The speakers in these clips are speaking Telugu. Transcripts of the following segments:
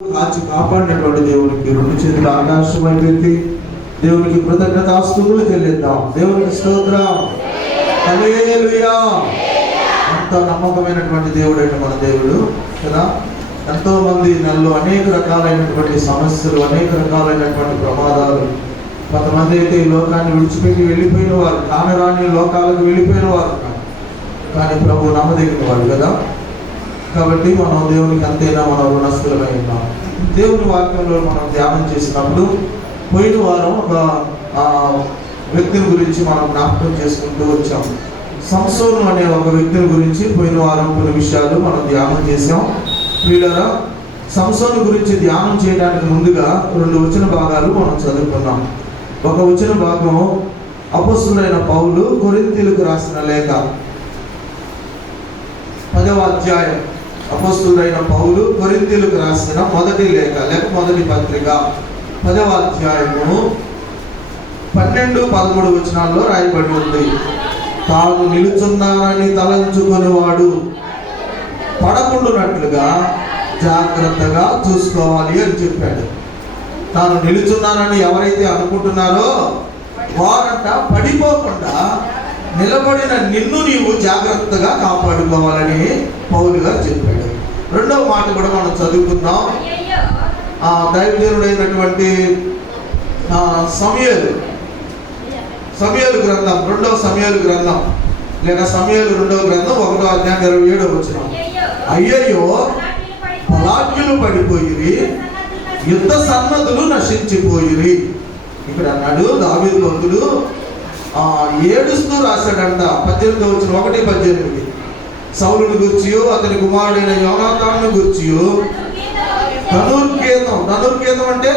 కాచి కాపాడినటువంటి దేవునికి రెండు చేతులు ఆకాశమై పెట్టి దేవునికి కృతజ్ఞతాస్తుతులు చెల్లిద్దాం. దేవునికి స్తోత్రం, హల్లెలూయా. అంత నమ్మకమైనటువంటి దేవుడు అంటే మన దేవుడు కదా. ఎంతో మంది నెలలో అనేక రకాలైనటువంటి సమస్యలు, అనేక రకాలైనటువంటి ప్రమాదాలు, కొంతమంది అయితే ఈ లోకాన్ని విడిచిపెట్టి వెళ్ళిపోయిన వారు, కానరాని లోకాలకు వెళ్ళిపోయిన వారు, కానీ ప్రభు నమ్మదగిన వాడు కదా. కాబట్టి మనం దేవునికి అంతేనా మనం రుణస్థులమై ఉన్నాం. దేవుని వాక్యంలో మనం ధ్యానం చేసినప్పుడు పోయిన వారం ఒక వ్యక్తిని గురించి మనం జ్ఞాపకం చేసుకుంటూ వచ్చాం. సంసోను అనే ఒక వ్యక్తిని గురించి పోయిన వారం కొన్ని విషయాలు మనం ధ్యానం చేసాం. వీళ్ళరా సంసోను గురించి ధ్యానం చేయడానికి ముందుగా రెండు వచన భాగాలు మనం చదువుకున్నాం. ఒక వచన భాగం అపొస్తలుడైన పౌలు కొరింథీయులకు రాసిన లేఖ 10వ అధ్యాయం. అపొస్తలుడైన పౌలు కొరింథీయులకు రాసిన మొదటి లేఖ మొదటి పత్రిక 10వ అధ్యాయము 12-13 వచనాల్లో రాయబడి ఉంది. తాను నిలుచున్నానని తలంచుకునేవాడు పడకుండునట్లుగా జాగ్రత్తగా చూసుకోవాలి అని చెప్పాడు. తాను నిలుచున్నానని ఎవరైతే అనుకుంటున్నారో వారంట పడిపోకుండా నిలబడిన నిన్ను నీవు జాగ్రత్తగా కాపాడుకోవాలని పౌలు గారు చెప్పాడు. రెండవ మాట కూడా మనం చదువుకుందాం. దైవజనుడైనటువంటి సమూయేలు గ్రంథం, 2వ సమూయేలు గ్రంథం లేక సమూయేలు 2వ గ్రంథం 1వ అధ్యాయం 27వ వచనం. అయ్యయ్యో బలాఢ్యులు పడిపోయిరి, యుద్ధ సన్నద్ధులు నశించిపోయిరి. ఇక్కడ అన్నాడు దావీదు భక్తుడు ఏడుస్తూ రాశాడంట. 18వ వచనం 1:18 సౌలుని గుర్చియు అతని కుమారుడైన యోనాతాను గుర్చియు ధనుర్కేతం. ధనుర్కేతం అంటే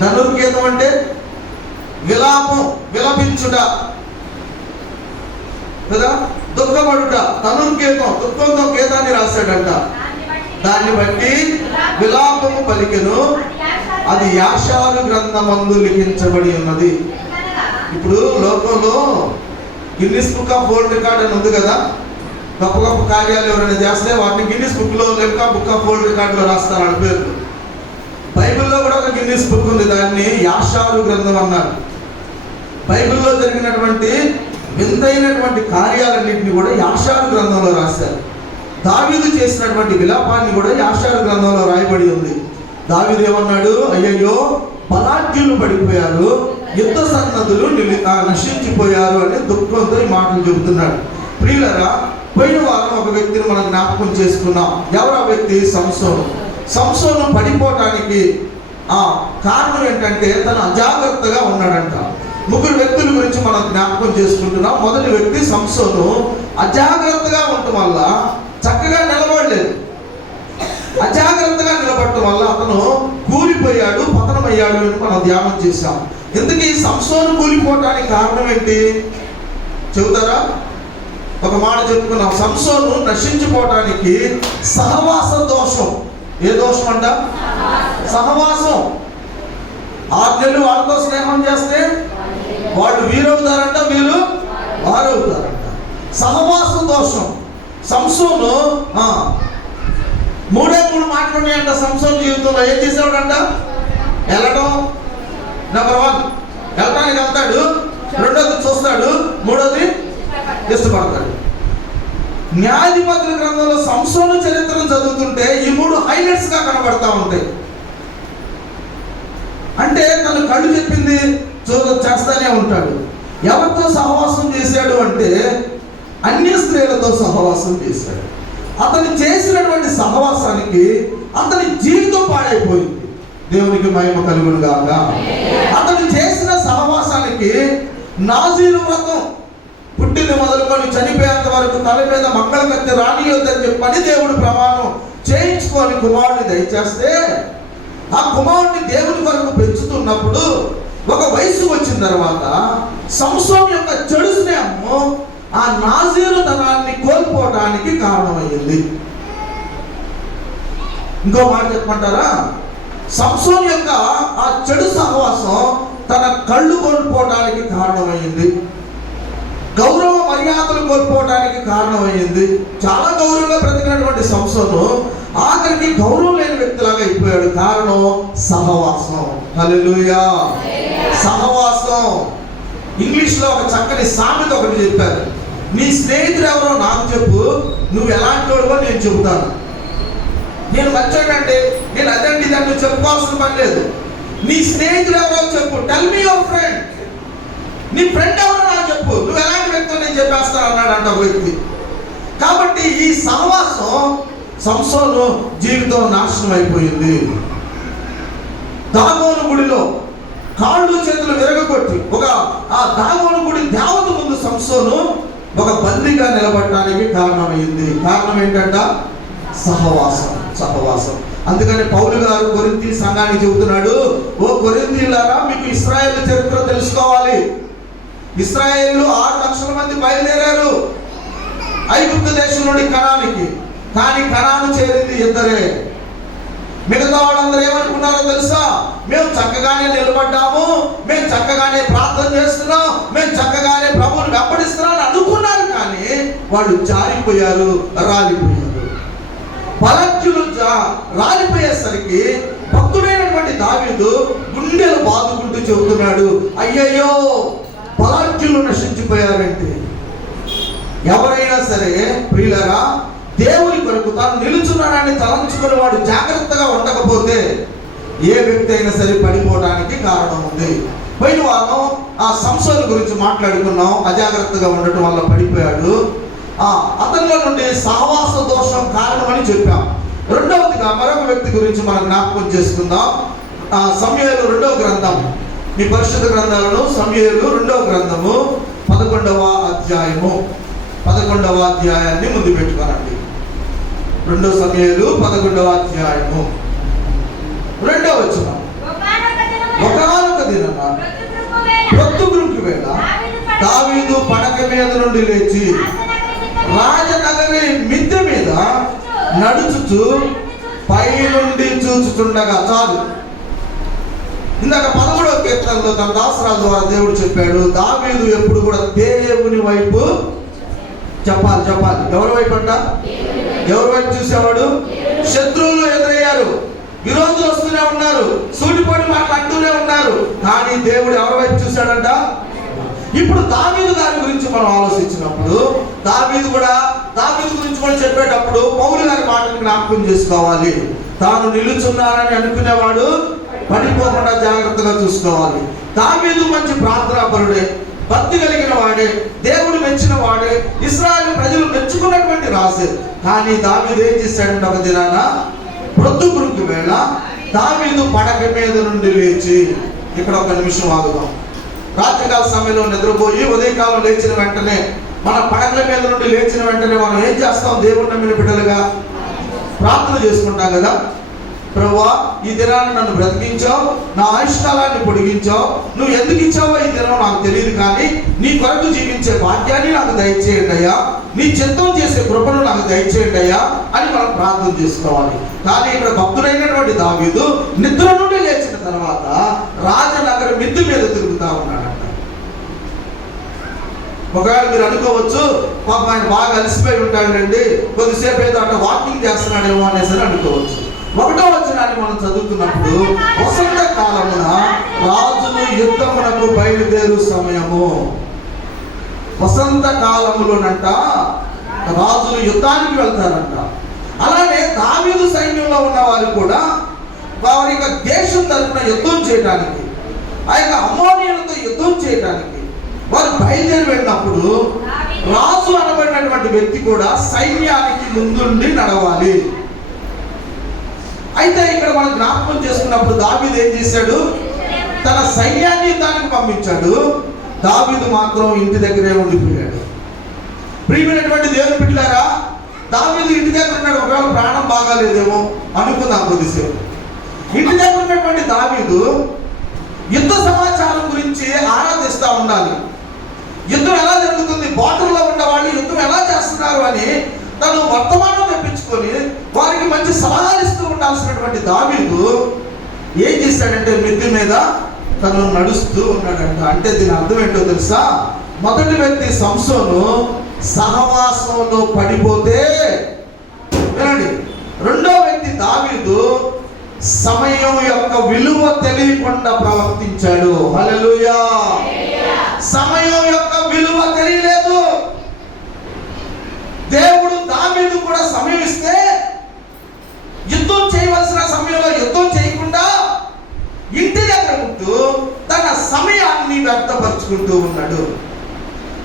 ధనుర్కేతం అంటే విలాపం, విలపించుట కదా, దుఃఖపడుట. ధనుర్కేతం, దుఃఖంతో కేతాన్ని రాశాడంట. దాన్ని బట్టి విలాపము పలికెను, అది యాషారు గ్రంథమందు లిఖించబడి ఉన్నది. ఇప్పుడు లోకంలో Guinness book of world record అని ఉంది కదా. గొప్ప గొప్ప కార్యాలు ఎవరైనా చేస్తే వాటిని గిన్నిస్ బుక్లో లేక బుక్ ఆఫ్ వరల్డ్ రికార్డులో రాస్తారు వాళ్ళ పేర్లు. బైబిల్లో కూడా ఒక గిన్నిస్ బుక్ ఉంది, దాన్ని యాషారు గ్రంథం అన్నారు. బైబిల్లో జరిగినటువంటి వింతైనటువంటి కార్యాలన్నింటినీ కూడా యాషారు గ్రంథంలో రాశారు. దావీదు చేసినటువంటి విలాపాన్ని కూడా యాషారు గ్రంథంలో రాయబడి ఉంది. దావీదు ఏమన్నాడు? అయ్యయ్యో బలాఢ్యులు పడిపోయారు, యుద్ధ సన్నద్ధులు నశించిపోయారు అని దుఃఖంతో ఈ మాటలు చెబుతున్నాడు. ప్రియులరా, పోయిన వారం ఒక వ్యక్తిని మనం జ్ఞాపకం చేసుకున్నాం. ఎవరు ఆ వ్యక్తి? సంసోను. సంసోను పడిపోవటానికి కారణం ఏంటంటే తను అజాగ్రత్తగా ఉన్నాడంట. 3 వ్యక్తుల గురించి మనం జ్ఞాపకం చేసుకుంటున్నాం. మొదటి వ్యక్తి సంసోను అజాగ్రత్తగా ఉండటం వల్ల చక్కగా నిలబడలేదు. అజాగ్రత్తగా నిలబడటం వల్ల అతను కూలిపోయాడు, పతనమయ్యాడు అని మనం ధ్యానం చేశాం. ఇంతకీ సంసోను కూలిపోవటానికి కారణం ఏంటి చెబుతారా? ఒక మాట చెప్పుకున్నాం. సంసోను నశించిపోవటానికి సహవాస దోషం. ఏ దోషం అంట? సహవాసం. 6 నెలలు వాళ్ళతో స్నేహం చేస్తే వాళ్ళు వీరవుతారంట, వీరు వారవుతారంట. సహవాస దోషం. సంసోను 3 మాట్లాడినాయంట. సంసోను జీవితంలో ఏం చేసేవాడంట? వెళ్ళడం. నెంబర్ 1 వెళ్ళడానికి వెళ్తాడు, 2వది చూస్తాడు, 3వది ఇష్టపడతాడు. న్యాయాధిపతుల గ్రంథంలో సంసోను చరిత్రను చదువుతుంటే ఈ 3 హైలైట్స్ గా కనబడతా ఉంటాయి. అంటే తను కళ్ళు చెప్పింది చేస్తానే ఉంటాడు. ఎవరితో సహవాసం చేశాడు అంటే అన్య స్త్రీలతో సహవాసం చేశాడు. అతను చేసినటువంటి సహవాసానికి అతని జీవితం పాడైపోయింది. దేవునికి మహిమ కలుగును గాక. అతను చేసిన సహవాసానికి నాజీరు వ్రతం పుట్టింది మొదలుకొని చనిపోయేంత వరకు తల మీద మంగళ కత్తి రానియొద్దని చెప్పని దేవుడు ప్రమాణం చేయించుకొని కుమారుడిని దయచేస్తే ఆ కుమారుడిని దేవుని వరకు పెంచుతున్నప్పుడు ఒక వయసు వచ్చిన తర్వాత సంసోను యొక్క చెడు స్నేహము ఆ నాజీరు తనాన్ని కోల్పోవడానికి కారణమైంది. ఇంకో మాట చెప్పమంటారా? సంసోను యొక్క ఆ చెడు సహవాసం తన కళ్ళు కోల్పోవడానికి కారణమైంది. గౌరవ మర్యాదలు కోల్పోవడానికి కారణమైంది. చాలా గౌరవంగా బ్రతికినటువంటి సంసోను ఆఖరికి గౌరవం లేని వ్యక్తిలాగా అయిపోయాడు. కారణం సహవాసం. హల్లెలూయా. సహవాసం. ఇంగ్లీష్లో ఒక చక్కని సామెత ఒకటి చెప్పారు. నీ స్నేహితుడు ఎవరో నాకు చెప్పు, నువ్వు ఎలాంటి వాడువో నేను చెబుతాను. నేను మంచోడండి, నేను అదండి ఇదని నువ్వు చెప్పుకోవాల్సిన పని లేదు. నీ స్నేహితుడు ఎవరో చెప్పు, టెల్ మీ యువర్ ఫ్రెండ్. నీ ఫ్రెండ్ ఎవరో నాకు చెప్పు, నువ్వు ఎలాంటి వ్యక్తులు నేను చెప్పేస్తాను అన్నాడు అంట ఒక వ్యక్తి. కాబట్టి ఈ సహవాసం సంసోను జీవితం నాశనం అయిపోయింది. దాగోను గుడిలో కాళ్ళు చేతులు విరగొట్టి ఆ దాగోను గుడి దేవత ముందు సంసోను ఒక బందీగా నిలబడటానికి కారణమైంది. కారణం ఏంటంట? సహవాసం. సహవాసం. అందుకని పౌలు గారు కొరింథీ సంఘానికి చెబుతున్నాడు, ఓ కొరింథీయులారా, మీకు ఇశ్రాయేలు చరిత్ర తెలుసుకోవాలి. ఇశ్రాయేలు 6 లక్షల మంది బయలుదేరారు ఐగుప్తు దేశం నుండి కనానికి. కానీ కనాను చేరింది 2. మిగతా వాళ్ళందరూ ఏమనుకున్నారో తెలుసా? మేము చక్కగానే నిలబడ్డాము, మేము చక్కగానే ప్రార్థన చేస్తున్నాం, మేము చక్కగానే ప్రభువుని వెంబడిస్తున్నాం అని అనుకున్నారు. కానీ వాళ్ళు జారిపోయారు, రాలిపోయారు. బలజ్ఞులు రాలిపోయేసరికి భక్తుడైనటువంటి దావీదు గుండెలు బాదుకుంటూ చెబుతున్నాడు, అయ్యయ్యో బలజ్ఞులు నశించిపోయారంటే. ఎవరైనా సరే ప్రియులరా, దేవుని కొరకు తాను నిలుచున్నాడని తలంచుకుని వాడు జాగ్రత్తగా ఉండకపోతే ఏ వ్యక్తి అయినా సరే పడిపోవడానికి కారణం ఉంది. పోయిన వారం ఆ సంసోను గురించి మాట్లాడుకున్నాం. అజాగ్రత్తగా ఉండటం వల్ల పడిపోయాడు. అతనిలో నుండి సహవాస దోషం కారణమని చెప్పాం. రెండవదిగా మరొక వ్యక్తి గురించి మనం జ్ఞాపకం చేసుకుందాం. సమూయేలు 2వ గ్రంథం, మీ పరిశుద్ధ గ్రంథాలను సమూయేలు 2వ గ్రంథము 11వ అధ్యాయము, 11వ అధ్యాయాన్ని ముందు పెట్టుకోనండి. 2 సమూయేలు 11వ అధ్యాయము 2వ వచనం. ఒకానొక దినమున ప్రొద్దుగుంకు వేళ దావీదు పడక మీద నుండి లేచి రాజనగరి మిద్దె మీద నడుచుచు పై నుండి చూచుచుండగా. చాలు. ఇందాక 13వ కీర్తనలో తన దాసరాజు ద్వారా దేవుడు చెప్పాడు, దావీదు ఎప్పుడు కూడా దేవుని వైపు చెప్పాలి. ఎవరి వైపు అంట? ఎవరి వైపు చూసేవాడు? శత్రువులు ఎదురయ్యారు, విరోధులు వస్తూనే ఉన్నారు, సూటిపోటి మాటలు అంటూనే ఉన్నారు. కానీ దేవుడు ఎవరి వైపు చూశాడంట? ఇప్పుడు దావీదు గారి గురించి మనం ఆలోచించినప్పుడు దావీదు గురించి కూడా చెప్పేటప్పుడు పౌలు గారి మాటను జ్ఞాపకం చేసుకోవాలి. తాను నిలుచున్నానని అనుకునేవాడు పడిపోకుండా జాగ్రత్తగా చూసుకోవాలి. దావీదు మంచి ప్రార్థనాపరుడే, భక్తి కలిగిన వాడే, దేవుడు మెచ్చిన వాడే, ఇశ్రాయేలు ప్రజలు మెచ్చుకున్నటువంటి రాజే. కానీ దావీదు ఏం చేశాడంటే ఒక దినాన ప్రొద్దుగుంకు వేళ దావీదు పడక మీద నుండి లేచి, ఇక్కడ ఒక నిమిషం ఆగుదాం. రాత్రికాల సమయంలో నిద్రపోయి ఉదయకాలం లేచిన వెంటనే, మన పడకల మీద నుండి లేచిన వెంటనే మనం ఏం చేస్తాం? దేవుని నమ్మిన బిడ్డలుగా ప్రార్థన చేసుకుంటాం కదా. ప్రభువా, ఈ దినాన్ని నన్ను బ్రతికించావు, నా ఆయుష్కాలాన్ని పొడిగించావు, నువ్వు ఎందుకు ఇచ్చావో ఈ దినం నాకు తెలియదు, కానీ నీ కొరకు జీవించే భాగ్యాన్ని నాకు దయచేయండి అయ్యా, నీ చిత్తం చేసే కృపను నాకు దయచేయండి అయ్యా అని మనం ప్రార్థన చేసుకోవాలి. కానీ ఇక్కడ భక్తుడైనటువంటి దావీదు నిద్ర నుండి లేచిన తర్వాత రాజనగర మిద్దె మీద తిరుగుతా ఉన్నాడంట. ఒకవేళ మీరు అనుకోవచ్చు, పాప ఆయన బాగా అలసిపోయి ఉంటాడండి, కొద్దిసేపు ఏదో అంటే వాకింగ్ చేస్తున్నాడేమో అనేసి అనుకోవచ్చు. 1వ వచనాన్ని మనం చదువుతున్నప్పుడు, వసంత కాలమున రాజులు యుద్ధమునకు బయలుదేరు సమయము. వసంత కాలములోనంట రాజులు యుద్ధానికి వెళ్తారంట. అలానే దావీదు సైన్యంలో ఉన్న వారు కూడా వారి యొక్క దేశం తరపున యుద్ధం చేయడానికి, ఆ యొక్క అమ్మోనీయులతో యుద్ధం చేయడానికి వారు బయలుదేరి వెళ్ళినప్పుడు రాజు అనబడినటువంటి వ్యక్తి కూడా సైన్యానికి ముందుండి నడవాలి. అయితే ఇక్కడ మనం జ్ఞాపకం చేసుకున్నప్పుడు దావీదు ఏం చేశాడు? తన సైన్యాన్ని దానికి పంపించాడు. దావీదు మాత్రం ఇంటి దగ్గరే ఉండిపోయాడు. ప్రియమైనటువంటి దేవుని బిడ్డలారా, దావీదు ఇంటి దగ్గర ఉన్నాడు. ఒకవేళ ప్రాణం బాగాలేదేమో అనుకుందాం కొద్దిసేపు. ఇంటి దగ్గర ఉన్నటువంటి దావీదు యుద్ధ సమాచారం గురించి ఆరాధిస్తూ ఉండాలి. యుద్ధం ఎలా జరుగుతుంది, బార్డర్లో ఉన్న వాళ్ళు యుద్ధం ఎలా చేస్తున్నారు అని తను వర్తమానం తెప్పించుకొని వారికి మంచి సలహాలు ఇస్తూ ఉండాల్సినటువంటి దావీదు ఏం చేశాడంటే మిద్దె మీద తను నడుస్తూ ఉన్నాడంట. అంటే దీని అర్థం ఏంటో తెలుసా? మొదటి వ్యక్తి సంసోను సహవాసంలో పడిపోతే వినండి, రెండో వ్యక్తి దావీదు సమయం యొక్క విలువ తెలియకుండా ప్రవర్తించాడు. హల్లెలూయా. సమయం యొక్క విలువ తెలియలేదు. దేవుడు దావీదు కూడా సమయం ఇస్తే యుద్ధం చేయవలసిన సమయంలో యుద్ధం చేయకుండా ఇంటి దగ్గర ఉంటూ తన సమయాన్ని వ్యర్థపరుచుకుంటూ ఉన్నాడు.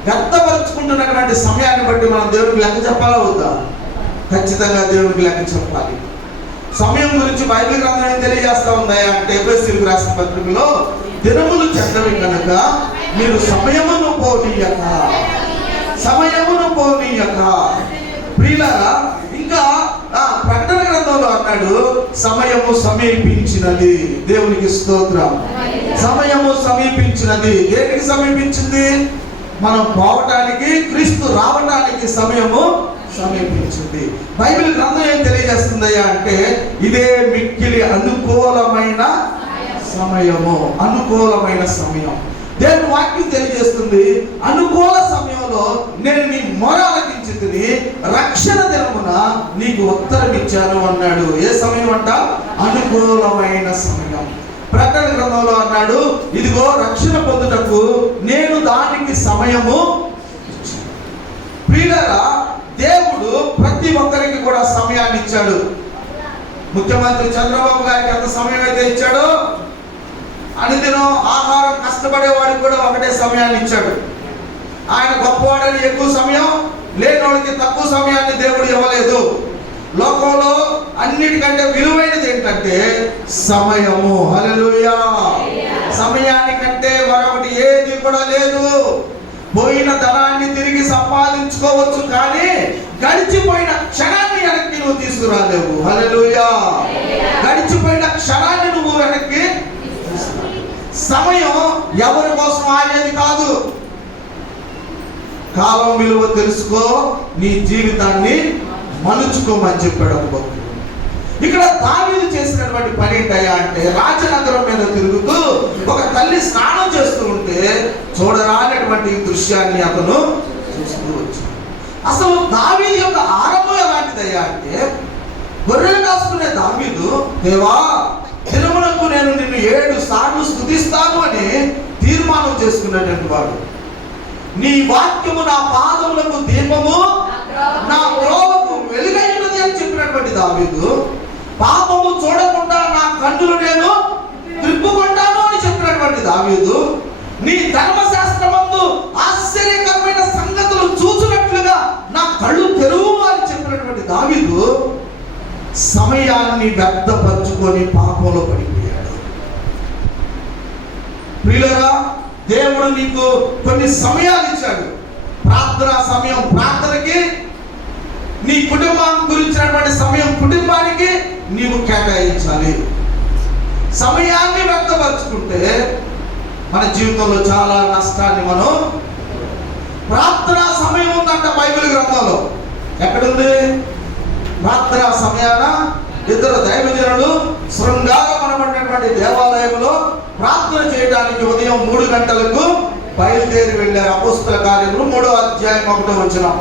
వ్యర్థపరుచుకుంటున్నటువంటి సమయాన్ని బట్టి మనం దేవుడికి లెక్క చెప్పాలా వద్దా? ఖచ్చితంగా దేవుడికి లెక్క చెప్పాలి. సమయం గురించి బైబిల్ గ్రంథం ఏం తెలియజేస్తా ఉందా అంటే, ఎఫెసీయులకు రాసిన పత్రికలో దినములు చెడ్డవి కనుక మీరు సమయమును పోనీయక. ప్రియులారా, ఇంకా ప్రకటన గ్రంథంలో అన్నాడు, సమయము సమీపించినది. దేవునికి స్తోత్రం. సమయము సమీపించినది. దేనికి సమీపించింది? మనం పోవటానికి, క్రీస్తు రావటానికి సమయము సమీపించింది. బైబిల్ గ్రంథం ఏం తెలియజేస్తుందయ్యా అంటే, ఇదే మిక్కిలి అనుకూలమైన సమయము. అనుకూలమైన సమయం. దేవుని వాక్యం తెలియజేస్తుంది, అనుకూల సమయంలో నేను నీ మొర ఆలకించితిని, రక్షణ దినమున నీకు ఉత్తరం ఇచ్చాను అన్నాడు. ఏ సమయం అంట? అనుకూలమైన సమయం. ప్రకటన గ్రంథంలో అన్నాడు, ఇదిగో రక్షణ పొందుటకు నేను దానికి సమయము. ప్రియులారా, దేవుడు ప్రతి ఒక్కరికి కూడా సమయాన్ని ఇచ్చాడు. ముఖ్యమంత్రి చంద్రబాబు గారికి ఎంత సమయం అయితే ఇచ్చాడో, అనుదినం ఆహారం కష్టపడే వాడికి కూడా ఒకటే సమయాన్ని ఇచ్చాడు. ఆయన గొప్పవాడని ఎక్కువ సమయం, లేనివాడికి తక్కువ సమయాన్ని దేవుడు ఇవ్వలేదు. లోకంలో అన్నిటికంటే విలువైనది ఏంటంటే సమయము. హల్లెలూయా. సమయానికంటే మరొకటి ఏది కూడా లేదు. పోయిన ధనాన్ని తిరిగి సంపాదించుకోవచ్చు, కానీ గడిచిపోయిన క్షణాన్ని వెనక్కి నువ్వు తీసుకురాలేవు. హల్లెలూయా. గడిచిపోయిన క్షణాన్ని నువ్వు వెనక్కి. సమయం ఎవరి కోసం ఆగేది కాదు. కాలం విలువ తెలుసుకో, నీ జీవితాన్ని మలుచుకోమని చెప్పాడు ఒక భక్తుడు. ఇక్కడ దావీదు చేసినటువంటి పని ఏంటయ్యా అంటే, రాజనగరం మీద తిరుగుతూ ఒక తల్లి స్నానం చేస్తూ ఉంటే చూడరానటువంటి దృశ్యాన్ని అతను చూస్తూ వచ్చాడు. అసలు దావీదు యొక్క ఆరంభం ఎలాంటిదయ్యా అంటే, గొర్రెలు కాసుకునే దావీదు, దేవా దినములకు నేను నిన్ను 7 సార్లు స్తుతిస్తాను అని తీర్మానం చేసుకున్నటువంటి వాడు. నీ వాక్యము నా పాదములకు దీపము, నా త్రోవకు వెలుగైనది అని చెప్పినటువంటి దావీదు, పాపము చూడకుండా నా కన్నులు నేను త్రిప్పుకుంటాను అని చెప్పినటువంటి దావీదు, నీ ధర్మశాస్త్రమందు ఆశ్చర్యకరమైన సంగతులు చూసినట్లుగా నా కళ్ళు తెరువు అని చెప్పినటువంటి దావీదు సమయాన్ని వ్యర్థపరచుకొని పాపంలో పడిపోయాడు. ప్రియులారా, దేవుడు నీకు కొన్ని సమయాలు ఇచ్చాడు. ప్రార్థనా సమయం ప్రార్థనకి, నీ కుటుంబం గురించినటువంటి సమయం కుటుంబానికి నీవు కేటాయించాలి. సమయాన్ని వ్యర్థపరచుకుంటే మన జీవితంలో చాలా నష్టాన్ని మనం. ప్రార్థనా సమయం ఉందంట బైబిల్ గ్రంథంలో. ఎక్కడుంది? ప్రార్థనా సమయాన 2 దైవజనులు శృంగారం అనబడినటువంటి దేవాలయంలో ప్రార్థన చేయడానికి ఉదయం 3 గంటలకు బయలుదేరి వెళ్ళారు. అపోస్తల కార్యములు 3వ అధ్యాయం 1వ వచనం.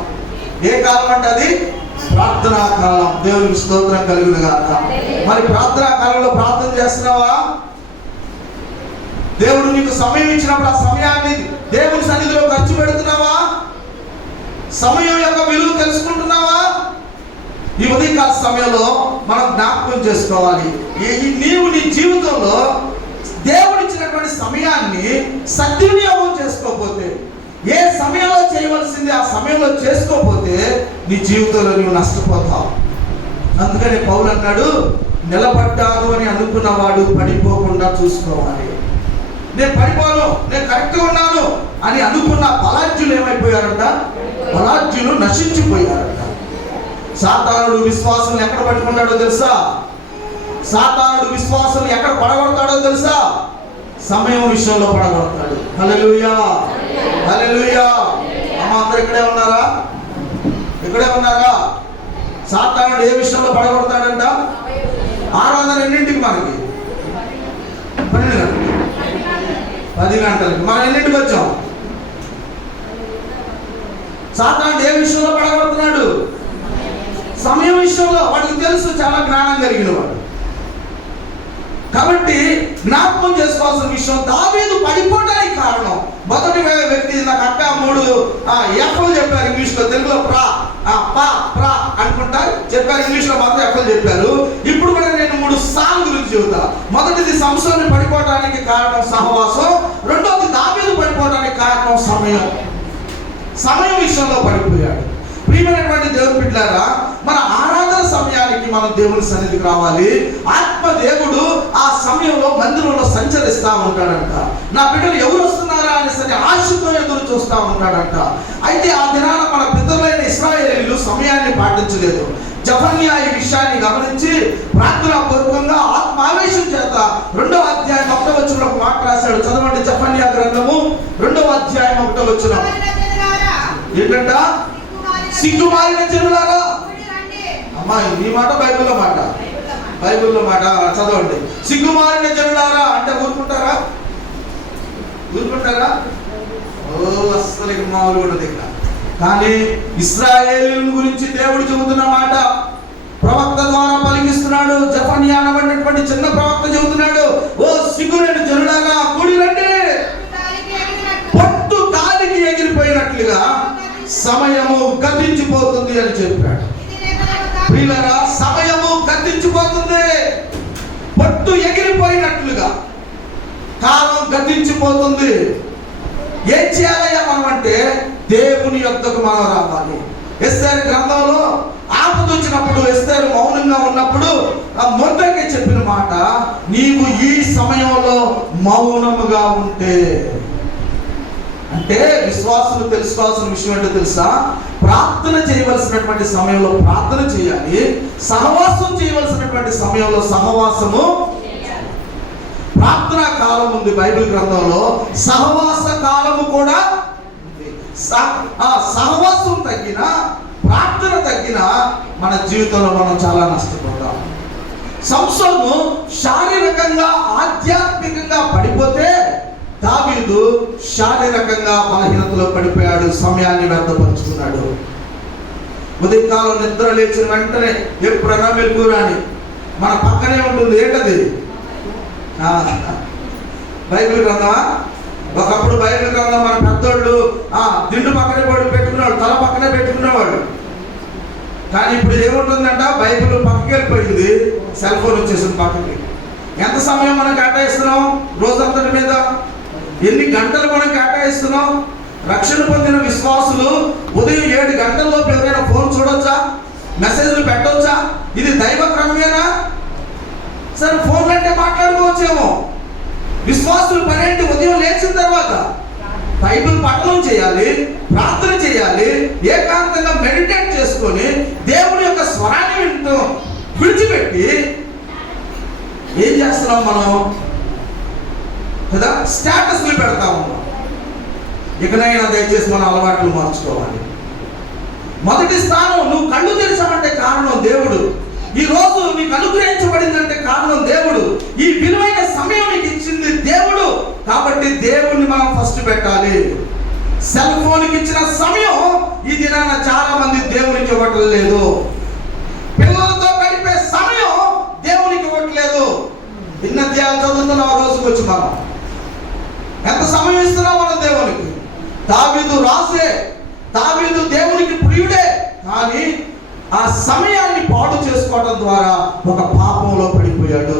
ఏ కాలం అంటే అది ప్రార్థనా కాలం. దేవునికి స్తోత్రం కలుగును గాక. మరి ప్రార్థనా కాలంలో ప్రార్థన చేస్తున్నావా? దేవుడు నీకు సమయం ఇచ్చినప్పుడు ఆ సమయాన్ని దేవుని సన్నిధిలో ఖర్చు పెడుతున్నావా? సమయం యొక్క విలువ తెలుసుకుంటున్నావా? ఈ ఉదయకాల సమయంలో మనం జ్ఞాపకం చేసుకోవాలి, నీవు నీ జీవితంలో దేవుడు ఇచ్చినటువంటి సమయాన్ని సద్వినియోగం చేసుకోకపోతే, ఏ సమయంలో చేయవలసింది ఆ సమయంలో చేసుకోకపోతే నీ జీవితంలో నువ్వు నష్టపోతావు. అందుకని పౌలు అన్నాడు, నిలబడ్డాను అని అనుకున్నవాడు పడిపోకుండా చూసుకోవాలి. నేను పడిపోను, నేను కరెక్ట్గా ఉన్నాను అని అనుకున్న బలాఢ్యులు ఏమైపోయారంట? బలాఢ్యులు నశించిపోయారంట. సాతానుడు విశ్వాసం ఎక్కడ పట్టుకుంటాడో తెలుసా? సాతానుడు విశ్వాసం ఎక్కడ పడగొడతాడో తెలుసా? సమయం విషయంలో పడగొడతాడు. హల్లెలూయా, హల్లెలూయా. అమ్మ అందరూ ఇక్కడే ఉన్నారా? ఇక్కడే ఉన్నారా? సాతానుడు ఏ విషయంలో పడగొడతాడంట? ఆరాధన ఎన్నింటికి? మనకి 12 గంటలకి. 10 గంటలకి. మనం ఎన్నింటికి వచ్చాం? సాతాను ఏ విషయంలో పడగొడుతున్నాడు? సమయం విషయంలో. వాడికి తెలుసు, చాలా జ్ఞానం కలిగిన వాడు. కాబట్టి జ్ఞాపకం చేసుకోవాల్సిన విషయం, దావీదు పడిపోవడానికి కారణం మొదటి వ్యక్తి నాకు అక్క 3 ఎఫ్లు చెప్పారు ఇంగ్లీష్లో, తెలుగులో ప్రా అనుకుంటారు చెప్పారు, ఇంగ్లీష్లో మాత్రం ఎఫ్లు చెప్పారు. ఇప్పుడు కూడా నేను 3 సార్లు గురించి చెబుతా. మొదటిది సంసోను పడిపోవడానికి కారణం సహవాసం, రెండోది దావీదు పడిపోవడానికి కారణం సమయం. సమయం విషయంలో పడిపోయాడు. ప్రియమైనటువంటి దేవుని బిడ్డలారా, మన ఆరాధన సమయానికి మనం దేవుని సన్నిధికి రావాలి. ఆత్మ దేవుడు ఆ సమయంలో మందిరంలో సంచరిస్తూ ఉంటాడంట. నా బిడ్డలు ఎవరు వస్తున్నారా అనేసరి ఆశతో ఎదురు చూస్తూ ఉంటాడంట. అయితే ఆ దినాన మన పితరులైన ఇశ్రాయేలీయులు సమయాన్ని పాటించలేదు. జెఫన్యా ఈ విషయాన్ని గమనించి ప్రార్థనా పూర్వకంగా ఆత్మావేశం చేత 2వ అధ్యాయం 1వ వచనంలో ఒక మాట రాశాడు. చదవండి, జెఫన్యా గ్రంథము 2వ అధ్యాయం 1వ వచనం. ఏంటంట? సిగ్గుమాలిన జనులారా. అమ్మా, ఈ మాట బైబిల్లో మాట, బైబిల్లో మాట చదవండి. సిగ్గుమాలిన జనులారా అంటే ఊరుకుంటారా? ఊరుకుంటారా? అస్సలు మామూలు కూడా దగ్గర. కానీ ఇశ్రాయేలీయుల గురించి దేవుడు చెబుతున్న మాట ప్రవక్త ద్వారా పలికిస్తున్నాడు. జెఫన్యా అనబడినటువంటి చిన్న ప్రవక్త చెబుతున్నాడు, ఓ సిగ్గులేని జనులారా కూడి రండి. పొట్టు గాలికి ఎగిరిపోయినట్లుగా సమయము గతించిపోతుంది అని చెప్పాడు. ప్రియులారా, సమయము గతించిపోతుంది. పొట్టు ఎగిరిపోయినట్లుగా కాలం గతించిపోతుంది. ఏం చేయాలయ్యా మనం అంటే దేవుని యొద్దకు మనం రావాలి. ఎస్తేరు గ్రంథంలో ఆపద వచ్చినప్పుడు ఎస్తేరు మౌనంగా ఉన్నప్పుడు ఆ మొర్దెకై చెప్పిన మాట, నీవు ఈ సమయంలో మౌనముగా ఉంటే. అంటే విశ్వాసులు తెలుసుకోవాల్సిన విషయం ఏంటో తెలుసా? ప్రార్థన చేయవలసినటువంటి సమయంలో ప్రార్థన చేయాలి, సహవాసం చేయవలసినటువంటి సమయంలో సహవాసము. ప్రార్థనా కాలం ఉంది బైబిల్ గ్రంథంలో, సహవాస కాలము కూడా ఉంది. ఆ సహవాసం తగ్గిన, ప్రార్థన తగ్గిన మన జీవితంలో మనం చాలా నష్టపోతాం. సంసోను శారీరకంగా ఆధ్యాత్మికంగా పడిపోతే దావీదు శారీరకంగా బలహీనతలో పడిపోయాడు, సమయాన్ని వ్యర్థపరుచుకున్నాడు. ఉదయకాలం నిద్ర లేచిన వెంటనే ఎప్పుడన్నా మెలుకురాని మన పక్కనే ఉంటుంది. ఏంటది? బైబిల్ గ్రంథమా? ఒకప్పుడు బైబిల్ గ్రంథం మన పెద్దోళ్ళు దిండు పక్కనే పెట్టుకునేవాడు, తల పక్కనే పెట్టుకునేవాడు. కానీ ఇప్పుడు ఏముంటుందంట, బైబిల్ పక్కకి వెళ్ళిపోయింది, సెల్ ఫోన్ వచ్చేసింది పక్కకి. ఎంత సమయం మనం కేటాయిస్తున్నాం రోజంతటి మీద? ఎన్ని గంటలు మనం కేటాయిస్తున్నాం? రక్షణ పొందిన విశ్వాసులు ఉదయం 7 గంటల్లోపు ఎవరైనా ఫోన్ చూడొచ్చా? మెసేజ్లు పెట్టవచ్చా? ఇది దైవ క్రమమేనా? సరే, ఫోన్ అంటే మాట్లాడుకోవచ్చేమో. విశ్వాసులు పనేంటి? ఉదయం లేచిన తర్వాత బైబిల్ పఠనం చేయాలి, ప్రార్థన చేయాలి, ఏకాంతంగా మెడిటేట్ చేసుకొని దేవుని యొక్క స్వరాన్ని వింటూ విడిచిపెట్టి ఏం చేస్తున్నాం మనం? కదా, స్టేటస్లు పెడతా ఉన్నాం. ఇకనైనా దయచేసి మన అలవాట్లు మార్చుకోవాలి. మొదటి స్థానం, నువ్వు కళ్ళు తెరిచామంటే కారణం దేవుడు. ఈ రోజు నీకు అనుగ్రహించబడిందంటే కారణం దేవుడు. ఈ విలువైన సమయం నీకు ఇచ్చింది దేవుడు. కాబట్టి దేవుణ్ణి మనం ఫస్ట్ పెట్టాలి. సెల్ ఫోన్కి ఇచ్చిన సమయం ఈ దినాన చాలా మంది దేవునికి ఇవ్వటం లేదు. పిల్లలతో గడిపే సమయం దేవునికి ఇవ్వట్లేదు. భిన్నధ్యాయాలు చదువుతున్నాం ఆ రోజుకి వచ్చి మనం ఎంత సమయం ఇస్తున్నాం మనం దేవునికి? దావీదు రాసే, దావీదు దేవునికి ప్రియుడే, కానీ ఆ సమయాన్ని పాడు చేసుకోవడం ద్వారా ఒక పాపంలో పడిపోయాడు.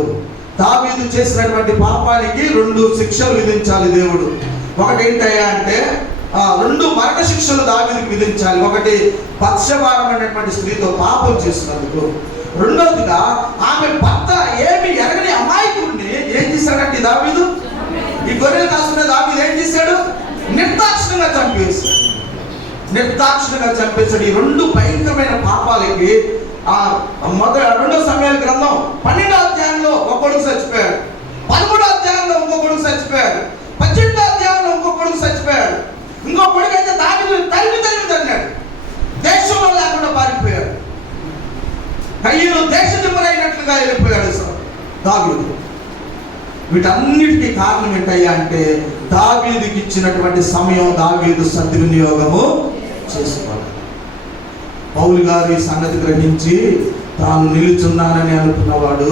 దావీదు చేసినటువంటి పాపానికి 2 శిక్షలు విధించాలి దేవుడు. ఒకటి ఏంటయ్యా అంటే 2 మరణ శిక్షలు దావీదుకి విధించాలి. ఒకటి బత్షెబారం అనేటువంటి స్త్రీతో పాపం చేసినందుకు, రెండోదిగా ఆమె భర్త ఏమి ఎరగని అమాయకుడిని ఏం చేశాడంటే దావీదు, ఈ గొర్రెలు కాసుకునే దావీదు ఏం చేశాడు? నిర్దాక్షిణంగా చంపేశాడు. నిర్దాక్షిణంగా చంపేశాడు. ఈ 2 భయంకరమైన పాపాలకి 2 సమయాల గ్రంథం 12వ అధ్యాయంలో ఒక కొడుకు చచ్చిపోయాడు, 13వ అధ్యాయంలో ఇంకో కొడుకు చచ్చిపోయాడు, 18వ అధ్యాయంలో ఇంకో కొడుకు చచ్చిపోయాడు. ఇంకో కొడుకు అయితే దావీదు తరిమి తన్నాడు, దేశంలో లేకుండా పారిపోయాడు. కయ్యూరు దేశదిమ్మరైనట్లుగా వెళ్ళిపోయాడు దావీదు. వీటన్నిటికీ కారణం ఏంటయ్యా అంటే దావీదుకి ఇచ్చినటువంటి సమయం దావీదు సద్వినియోగము చేసుకోవాలి. పౌలు గారు ఈ సంగతి గ్రహించి తాను నిలుచున్నానని అనుకున్నవాడు,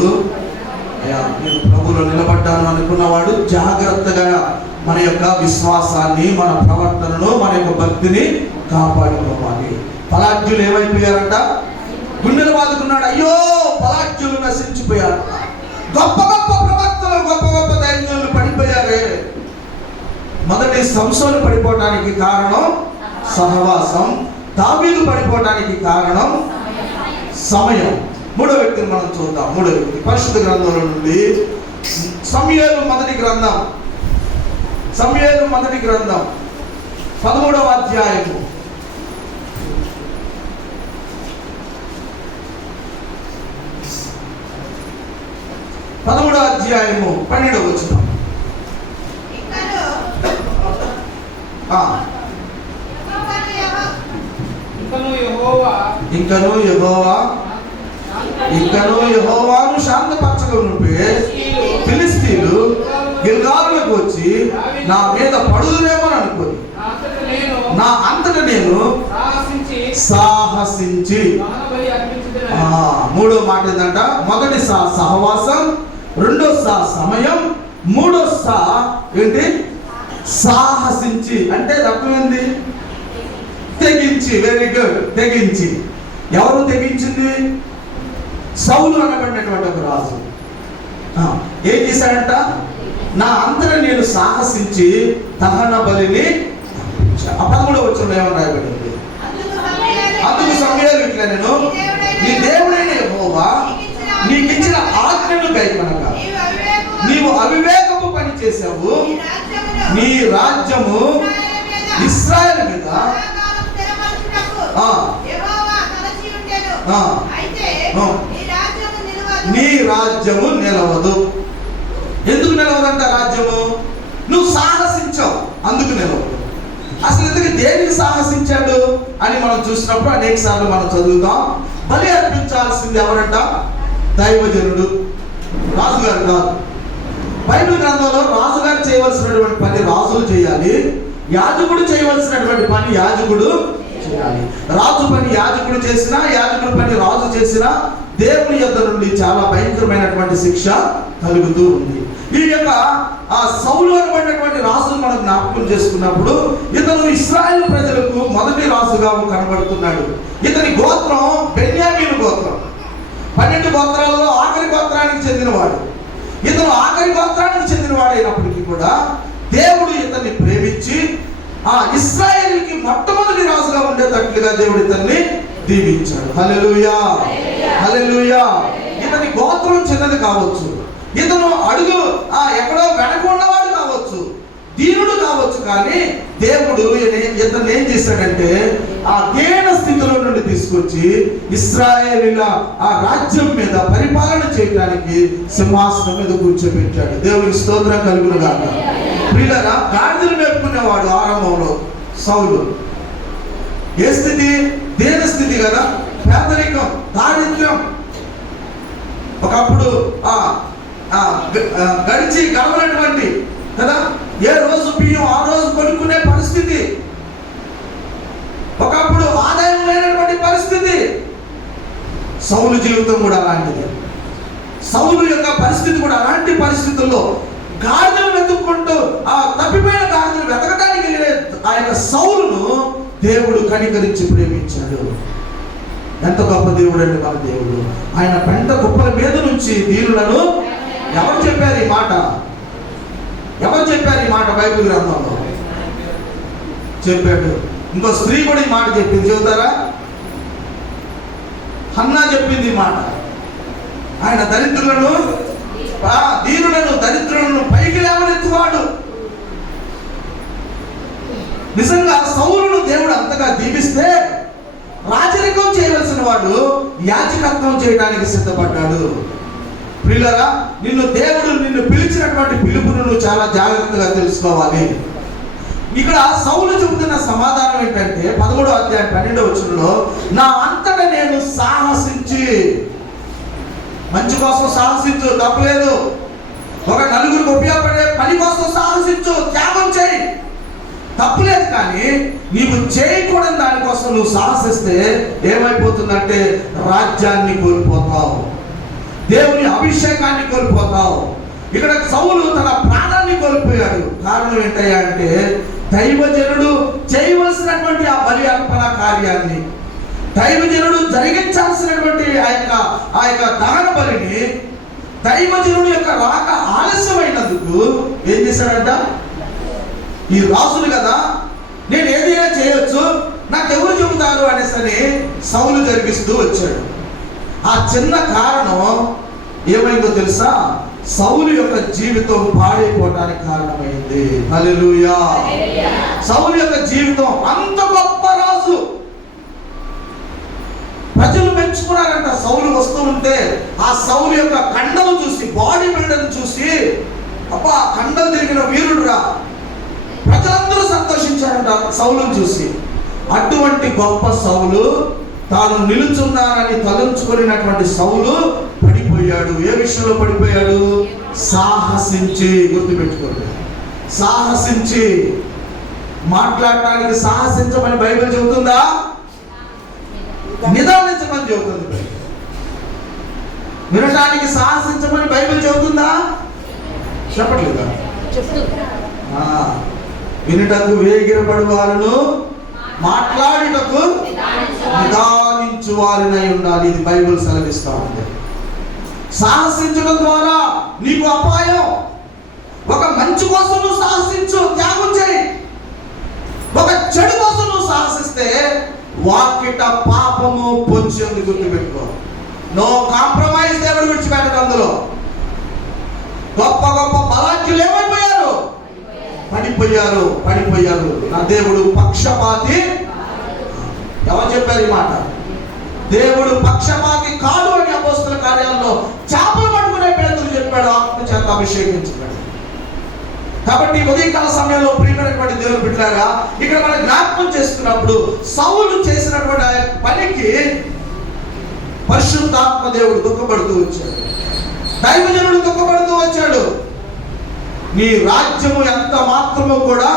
నేను ప్రభువులో నిలబడ్డాను అనుకున్నవాడు జాగ్రత్తగా మన యొక్క విశ్వాసాన్ని, మన ప్రవర్తనను, మన యొక్క భక్తిని కాపాడుకోవాలి. పలాజ్యులు ఏమైపోయారంట? గుండెలు బాదుకున్నాడు. అయ్యో పలాజ్యులు నశించిపోయారు. గొప్ప గొప్ప ప్రవక్తలు, గొప్ప గొప్ప దైవజనులు పడిపోయారే. మొదటి సంసోను పడిపోవడానికి కారణం సహవాసం. దావీదు పడిపోవడానికి కారణం సమయం. మూడో వ్యక్తిని మనం చూద్దాం. మూడో వ్యక్తి పరిశుద్ధ గ్రంథంలో నుండి సమూయేలు మొదటి గ్రంథం 13వ అధ్యాయము 12వ వచనం. ఇంకను యెహోవాను శాంతపరచగనుంటే ఫిలిష్తీయులు గిల్గాలులకు వచ్చి నా మీద పడుదురేమని అనుకుని నా అంతట నేను సాహసించి. మూడో మాట ఏంటంట? మొదటి సహవాసం, రెండో సమయం, మూడో ఏంటి? సాహసించి. అంటే అర్థం ఏంది? తెగించి. Very good. తెగించి. ఎవరు తెగించింది? సౌలు అనబడినటువంటి ఒక రాజు ఏం చేశాడంట? నా అంతట నేను సాహసించి దహన బలిని. 13వ వచనంలో ఏమని రాయబడింది? అందుకు సమూయేలు ఇట్లా, నేను నీ దేవుడైన యెహోవా నీకు ఇచ్చిన ఆజ్ఞను గైకొనక నీవు అవివేకపు పని చేశావు. నీ రాజ్యము ఇశ్రాయేలు మీద నీ రాజ్యము నిలవదు. ఎందుకు నిలవదంట రాజ్యము? నువ్వు సాహసించావు, అందుకు నిలవదు. అసలు ఎందుకు, దేనికి సాహసించాడు అని మనం చూసినప్పుడు అనేక సార్లు మనం చదువుతాం. బలి అర్పించాల్సింది ఎవరంట? దైవజనుడు, రాజుగారు కాదు. బైబిల్ గ్రంథంలో రాజుగారు చేయవలసినటువంటి పని రాజులు చేయాలి, యాజకుడు చేయవలసినటువంటి పని యాజకుడు చేయాలి. రాజు పని యాజకుడు చేసినా, యాజకుడు పని రాజు చేసినా దేవుని యొద్ద నుండి చాలా భయంకరమైనటువంటి శిక్ష కలుగుతూ ఉంది. ఈ యొక్క సౌలు అనబడినటువంటి రాజును మనం జ్ఞాపకం చేసుకున్నప్పుడు ఇతను ఇశ్రాయేలు ప్రజలకు మొదటి రాజుగా కనబడుతున్నాడు. ఇతని గోత్రం బెన్యామీను గోత్రం. 12 గోత్రాలలో ఆఖరి గోత్రానికి చెందినవాడు. ఇతను ఆఖరి గోత్రానికి చెందినవాడు అయినప్పటికీ కూడా దేవుడు ఇతన్ని ప్రేమించి ఇశ్రాయేలుకి మొట్టమొదటి రాజుగా ఉండేటట్లుగా దేవుడు ఇతన్ని దీవించాడు. హల్లెలూయా, హల్లెలూయా. ఇతని గోత్రం చిన్నది కావచ్చు, ఇతను అడుగు ఎక్కడో వెనక ఉన్నవాడు కావచ్చు, దీనుడు కావచ్చు, కానీ దేవుడు ఇతను ఏం చేశాడంటే ఆ దీన స్థితిలో నుండి తీసుకొచ్చి ఇశ్రాయేలీల ఆ రాజ్యం మీద పరిపాలన చేయడానికి సింహాసనం మీద కూర్చోబెట్టాడు. దేవునికి స్తోత్రం కలుగును గాక. ప్రియులారా, గాడిదలు మేపుకునేవాడు ఆరంభంలో సౌలు. ఏ స్థితి? దీన స్థితి కదా, పేదరికం, దారిద్ర్యం. ఒకప్పుడు గడిచి గడవనటువంటి కదా, ఏ రోజు బియ్యం ఆ రోజు కొనుక్కునే పరిస్థితి, ఒకప్పుడు ఆదాయం లేనటువంటి పరిస్థితి. సౌలు జీవితం కూడా అలాంటిది. సౌలు యొక్క పరిస్థితి కూడా అలాంటి పరిస్థితుల్లో గాడిదలు వెతుక్కుంటూ తప్పిపోయిన గాడిదలు వెతకడానికి ఆ యొక్క సౌలును దేవుడు కనికరించి ప్రేమించాడు. ఎంత గొప్ప దేవుడు అండి మన దేవుడు. ఆయన పెంట కుప్పల మీద నుంచి దీనులను ఎవరు చెప్పారు ఈ మాట? ఎవరు చెప్పారు ఈ మాట? బైబిల్ గ్రంథంలో చెప్పాడు. ఇంకో స్త్రీ కూడా ఈ మాట చెప్పింది. చెబుతారా? హన్నా చెప్పింది ఈ మాట. ఆయన దరిద్రులను, దీనులను, దరిద్రులను పైకి లేవనెత్తువాడు. నిజంగా సౌలును దేవుడు అంతగా దీవిస్తే రాజరికం చేయవలసిన వాడు యాజకత్వం చేయడానికి సిద్ధపడ్డాడు. ప్రియులారా, నిన్ను పిలిచినటువంటి పిలుపును నువ్వు చాలా జాగ్రత్తగా తెలుసుకోవాలి. ఇక్కడ సౌలు చెబుతున్న సమాధానం ఏంటంటే 13వ అధ్యాయం 12వ వచనంలో, నా అంతట నేను సాహసించి. మంచి కోసం సాహసించు, తప్పలేదు. ఒక నలుగురికి ఉపయోగపడే పని కోసం సాహసించు, త్యాగం చేయి. తప్పులేదు, కానీ నీవు చేయకూడని దానికోసం నువ్వు సాహసిస్తే ఏమైపోతుందంటే రాజ్యాన్ని కోల్పోతావు, దేవుని అభిషేకాన్ని కోల్పోతావు. ఇక్కడ సౌలు తన ప్రాణాన్ని కోల్పోయాడు. కారణం ఏంటయ్యా అంటే దైవజనుడు చేయవలసినటువంటి ఆ బలి అర్పణ కార్యాన్ని, దైవజనుడు జరిగించాల్సినటువంటి ఆ యొక్క దహన బలిని దైవజనుడు యొక్క రాక ఆలస్యమైనందుకు ఏం చేశాడంట? ఈ రాజులు కదా, నేను ఏదైనా చేయొచ్చు, నాకెవరు చెబుతారు అనేసని సౌలు జరిగిస్తూ వచ్చాడు. ఆ చిన్న కారణం ఏమైందో తెలుసా? సౌలు యొక్క జీవితం పాడైపోవడానికి కారణమైంది. హల్లెలూయా. సౌలు యొక్క జీవితం, అంత గొప్ప రాజు, ప్రజలు మెచ్చుకున్నారంట. సౌలు వస్తూ ఉంటే ఆ సౌలు యొక్క కండలు చూసి, బాడీ బిల్డర్ని చూసి, అబ్బా కండలు తిరిగిన వీరుడురా, ప్రజలందరూ సంతోషించారంట సౌలును చూసి. అటువంటి గొప్ప సౌలు తాను నిలుచున్నానని తలంచుకున్నటువంటి సౌలు పడిపోయాడు. ఏ విషయంలో పడిపోయాడు? సాహసించి. గుర్తుపెట్టుకోండి, సాహసించి. మాట్లాడటానికి సాహసించమని బైబిల్ చెబుతుందా? నిదానించమని చెబుతుంది. వినటానికి సాహసించమని బైబిల్ చెబుతుందా? చెప్పట్లేదా? వినుటకు వేగిరపడు వారును మాట్లాడుటకు నిదానించు వారినై ఉండాలి. ఇది బైబిల్ సెలవిస్తా ఉంది. సాహసించడం ద్వారా నీకు అపాయం. ఒక మంచి కోసం నువ్వు సాహసించు, త్యాగం చేయి. ఒక చెడు కోసం నువ్వు సాహసిస్తే వాకిట పాపము పొంచి గుర్తుపెట్టుకో. No compromise. దేవుడు విడిచిపెట్టడం. అందులో గొప్ప గొప్ప బలాఢ్యులు ఏమైపోయారు? పడిపోయారు. నా దేవుడు పక్షపాతి. ఎవరు చెప్పారు ఈ మాట? దేవుడు పక్షపాతి కాదు అని అపోస్తల కార్యాల్లో చేపలు పట్టుకునే పేతురు చెప్పాడు, ఆత్మ చేత అభిషేకించబడి. కాబట్టి ఉదయకాల సమయంలో ప్రియమైనటువంటి దేవుని బిడ్డలారా, ఇక్కడ మనం జ్ఞాపకం చేసుకున్నప్పుడు సౌలు చేసినటువంటి ఆ పనికి పరిశుద్ధాత్మ దేవుడు దుఃఖపడుతూ వచ్చాడు, దైవజనుడు దుఃఖపడుతూ వచ్చాడు. నీ రాజ్యము ఎంత మాత్రము కూడా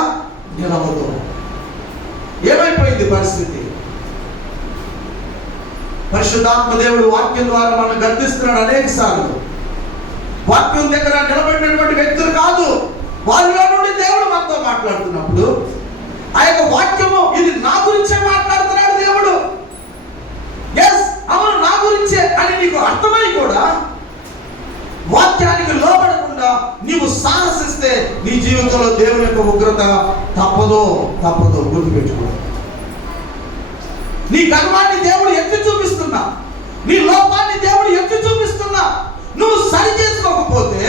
నిలవదు. ఏమైపోయింది పరిస్థితి? పరిశుద్ధాత్మ దేవుడు వాక్యం ద్వారా మనం గర్దిస్తున్నాడు అనేక సార్లు. వాక్యం దగ్గర నిలబడినటువంటి వ్యక్తులు కాదు, వారిలో నుండి దేవుడు మనతో మాట్లాడుతున్నప్పుడు ఆ యొక్క వాక్యము ఇది నా గురించే మాట్లాడుతున్నాడు దేవుడు. ఎస్, అవును, నా గురించే అని నీకు అర్థమై కూడా వాక్యానికి లోబడకుండా నీవు సాహసిస్తే నీ జీవితంలో దేవుని యొక్క ఉగ్రత తప్పదో గుర్తుపెట్టుకో. నీ గర్వాన్ని దేవుడు ఎత్తి చూపిస్తున్నా, నీ లోపాన్ని దేవుడు ఎత్తి చూపిస్తున్నా, నువ్వు సరి చేసుకోకపోతే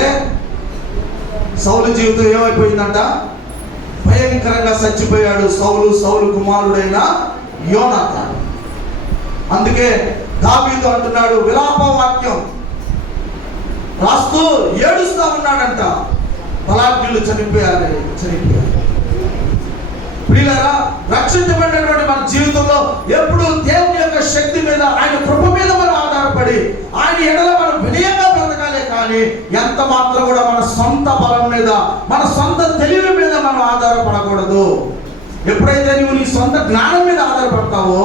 సౌలు జీవితం ఏమైపోయిందంట? భయంకరంగా చచ్చిపోయాడు. సౌలు కుమారుడైన యోనాతాను. అందుకే దావీదు అంటున్నాడు, విలాప వాక్యం రాస్తూ ఏడుస్తా ఉన్నాడంట. బలాఢ్యులు చనిపోయారు. ప్రియులారా, రక్షించబడినటువంటి మన జీవితంలో ఎప్పుడు దేవుని యొక్క శక్తి మీద, ఆయన కృప మీద మనం ఆధారపడి ఆయన ఎడల మనం వినయంగా బ్రతకాలే కానీ ఎంత మాత్రం కూడా మన సొంత బలం మీద, మన సొంత తెలివి మీద మనం ఆధారపడకూడదు. ఎప్పుడైతే నువ్వు నీ సొంత జ్ఞానం మీద ఆధారపడతావో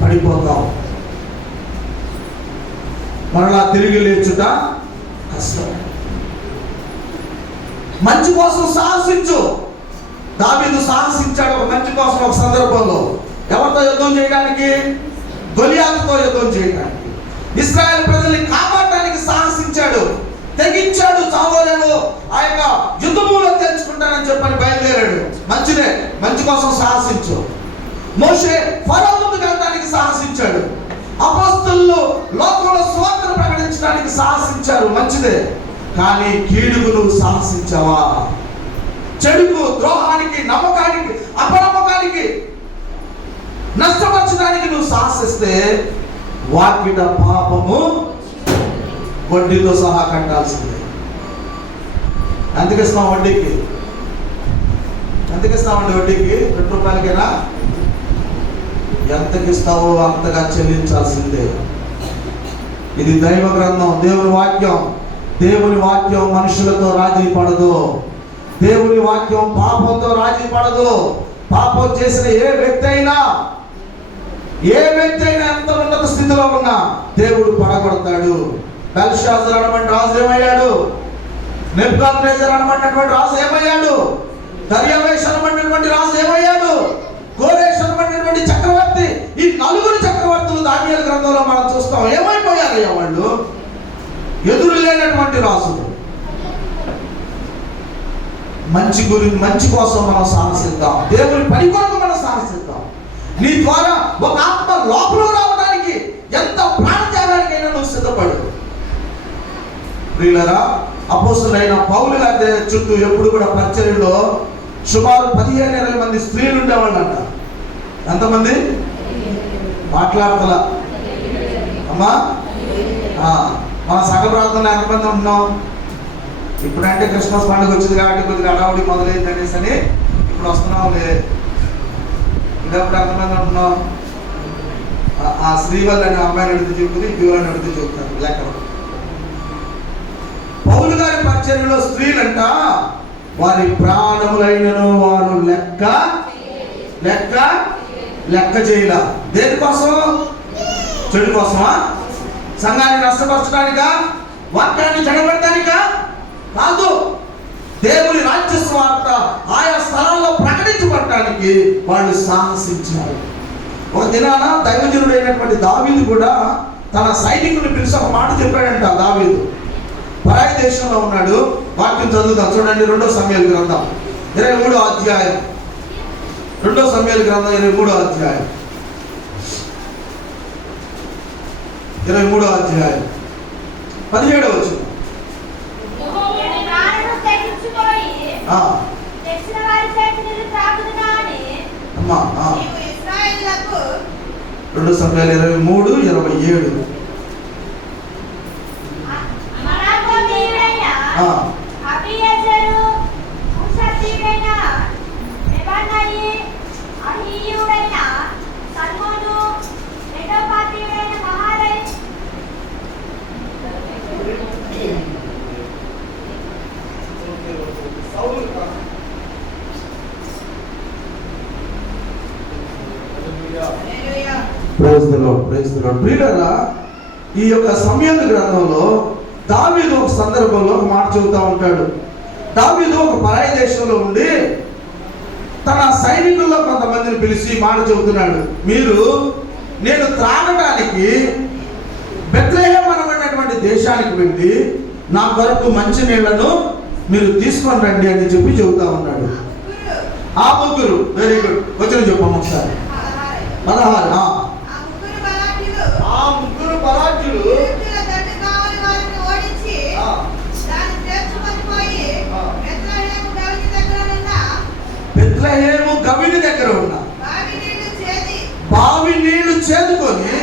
పడిపోతావు. మరలా తిరిగి లేచుట కష్టం. మంచి కోసం సాహసించు. దావీదు సాహసించాడు ఒక మంచి కోసం. ఒక సందర్భంలో ఎవరితో యుద్ధం చేయడానికి? గొలియాతుతో యుద్ధం చేయడానికి. ఇశ్రాయేల్ ప్రజల్ని కాపాడటానికి సాహసించాడు, తెగించాడు. చావోలేమో ఆ యొక్క యుద్ధభూమిలో తెచ్చుకుంటానని చెప్పని బయలుదేరాడు. మంచిదే, మంచి కోసం సాహసించు. మోషే ఫరో ముందుకు వెళ్ళడానికి సాహసించాడు. అపోస్తలులు లోకంలో సువార్త ప్రకటించడానికి సాహసించారు. మంచిదే, కానీ కీడుకు నువ్వు సాహసించావా? చెడుకు, ద్రోహానికి, నమ్మకానికి, అపనమ్మకానికి, నష్టపరచడానికి నువ్వు సాహసిస్తే వాకిట పాపము వడ్డీతో సహా కట్టాల్సిందే. ఎంతకిస్తాం వడ్డీకి? ఎంతకిస్తామండి వడ్డీకి? 2 రూపాయలకేనా? ఎంతకిస్తావో అంతగా చెల్లించాల్సిందే. ఇది దైవ గ్రంథం, దేవుని వాక్యం. దేవుని వాక్యం మనుషులతో రాజీ పడదు. దేవుని వాక్యం పాపంతో రాజీ పడదు. పాపం చేసిన ఏ వ్యక్తి అయినా ఎంత ఉన్నత స్థితిలో ఉన్నా దేవుడు పడగొడతాడు. బెల్షాజర్ అనబడిన రాజు ఏమయ్యాడు? నెబుకద్నెజర్ అనబడినటువంటి రాజు ఏమయ్యాడు? దర్యావేష్ అనబడినటువంటి రాజు ఏమయ్యాడు? కోరేష్ అనబడినటువంటి చక్రవర్తి. ఈ నలుగురు చక్రవర్తులు దానియేలు గ్రంథంలో మనం చూస్తాం. ఏమైపోయారయ్యా వాళ్ళు? ఎదురు లేనటువంటి రాజులు. మంచి కోసం మనం సాహసిద్దాం. దేవుని పని కొరకు మనం సాహసిద్దాం. నీ ద్వారా ఒక ఆత్మ లోపల రావడానికి ఎంత ప్రాణత్యాగానికైనా నువ్వు సిద్ధపడు. ప్రియులారా, అపోస్తలుడైన పౌలు గారి చుట్టూ ఎప్పుడు కూడా పరిచర్యలో సుమారు 15-20 మంది స్త్రీలు ఉండేవాళ్ళంట. ఎంతమంది? మాట్లాడతలా అమ్మా. మన సంఘ ప్రాంతంలో ఎంతమంది ఉంటున్నాం? ఇప్పుడంటే క్రిస్మస్ పండుగ వచ్చింది కాబట్టి కొద్దిగా అడావుడి మొదలైంది అనేసి అని ఇప్పుడు వస్తున్నాంలే. ఇంకప్పుడు ఎంతమంది ఉంటున్నాం? ఆ శ్రీవల్లి అనే అమ్మాయిని అడిగితే చెబుతుంది, ఇంకోని అడిగితే చెబుతారు లెక్కలు. పౌలు గారి పరిచర్యలో స్త్రీలంట వారి ప్రాణములైనను వారు లెక్క చేయలా. దేనికోసం? చెడు కోసమా? సంఘాన్ని నష్టపరచడానికా? వాక్యాన్ని చెడగొట్టడానికా? కాదు. దేవుని రాజ్య స్వార్థ ఆయా స్థలాల్లో ప్రకటించబడటానికి వాళ్ళు సాహసించారు. ఒక దినాన దైవజనుడైనటువంటి దావీదు కూడా తన సైనికుని పిలిచి ఒక మాట చెప్పాడంట. దావీదు పరాయి దేశంలో ఉన్నాడు. వాక్యం చదువుతాం చూడండి. 2 సమూయేలు గ్రంథం 23వ అధ్యాయం. 2 సమూయేలు గ్రంథం 23వ అధ్యాయం 17వ వచనం. అమ్మా 2 సమూయేలు 23:27. ప్రియులారా, ఈ యొక్క సమూయేలు గ్రంథంలో దావీదు ఒక సందర్భంలో ఒక మాట చెబుతా ఉంటాడు. దావీదు ఒక పరాయి దేశంలో ఉండి తన సైనికుల్లో కొంతమందిని పిలిచి మాట చెబుతున్నాడు. నేను త్రాగడానికి బెత్లెహేము అనబడినటువంటి దేశానికి వెళ్ళి నా కొరకు మంచి నీళ్లను మీరు తీసుకొని రండి అని చెప్పి చెబుతా ఉన్నాడు. ఆ ముగ్గురు, వెరీ గుడ్, వచ్చిన చెప్పాము ఒకసారి. 16. ఆ ముగ్గురు బలాఢ్యులు బెత్లెహేము గవిని దగ్గర ఉన్న బావి నీళ్లు చేదుకొని